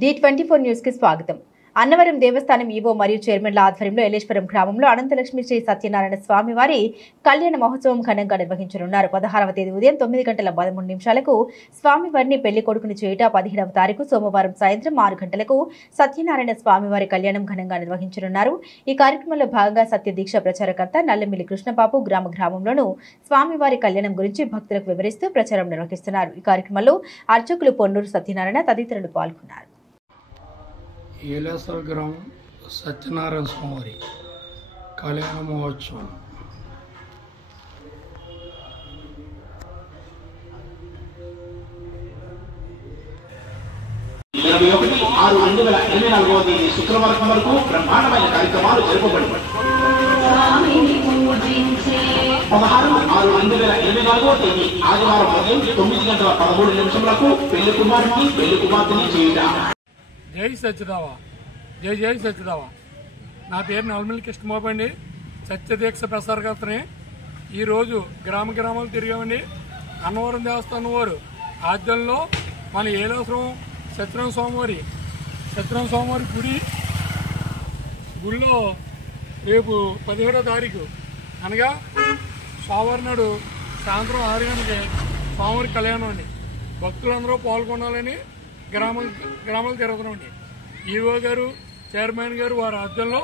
D24 news కి స్వాగతం. అన్నవరం దేవస్థానం EO మరియు చైర్మన్ల ఆధ్వర్యంలో ఏలేశ్వరం గ్రామంలో అనంతలక్ష్మి శ్రీ సత్యనారాయణ స్వామి వారి కళ్యాణ మహోత్సవం ఘనంగా నిర్వహించనున్నారు. 16వ తేదీ ఉదయం 9:13 స్వామివారిని పెళ్లి కొడుకుని చేయుట, 17వ తారీఖు సోమవారం సాయంత్రం 6 గంటలకు సత్యనారాయణ స్వామివారి కళ్యాణం ఘనంగా నిర్వహించనున్నారు. ఈ కార్యక్రమంలో భాగంగా సత్యదీక్ష ప్రచారకర్త నల్లమిల్లి కృష్ణబాబు గ్రామంలోనూ స్వామివారి కళ్యాణం గురించి భక్తులకు వివరిస్తూ ప్రచారం నిర్వహిస్తున్నారు. ఈ కార్యక్రమంలో అర్చకులు పొన్నూరు సత్యనారాయణ తదితరులు పాల్గొన్నారు. ఏలేశ్వర గ్రామం సత్యనారాయణ స్వామి కళ్యాణ మహోత్సవం శుక్రవారం వరకు బ్రహ్మాండమైన కార్యక్రమాలు జరపబడి 16/6/2024 తేదీ ఆదివారం ఉదయం 9:13 పెళ్లి కుమారుని పెళ్లి కుమార్తెని చేయడం. జై సత్యదావా, జై జై సత్యదావా. నా పేరు నల్లమిల్లి కృష్ణబాబు అండి. సత్యదీక్ష ప్రసారకర్తని. ఈరోజు గ్రామాలు తిరిగామండి. అన్నవరం దేవస్థానం వారు ఆధ్వర్యంలో మన ఏలేశ్వరం సత్యనారాయణ స్వామివారి గుడిలో రేపు 17వ తారీఖు అనగా సోమవారం నాడు సాయంత్రం 6 గంటలకి స్వామివారి కళ్యాణం అండి. భక్తులందరూ పాల్గొనాలని గ్రామాలు తిరుగుతున్నామండి. ఈవో గారు, చైర్మన్ గారు వారి ఆధ్వర్యంలో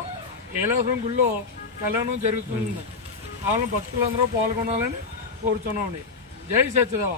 ఏలేశ్వరం గుడిలో కళ్యాణం జరుగుతుంది. వాళ్ళని భక్తులందరూ పాల్గొనాలని కోరుతున్నామండి. జై సత్యదేవ.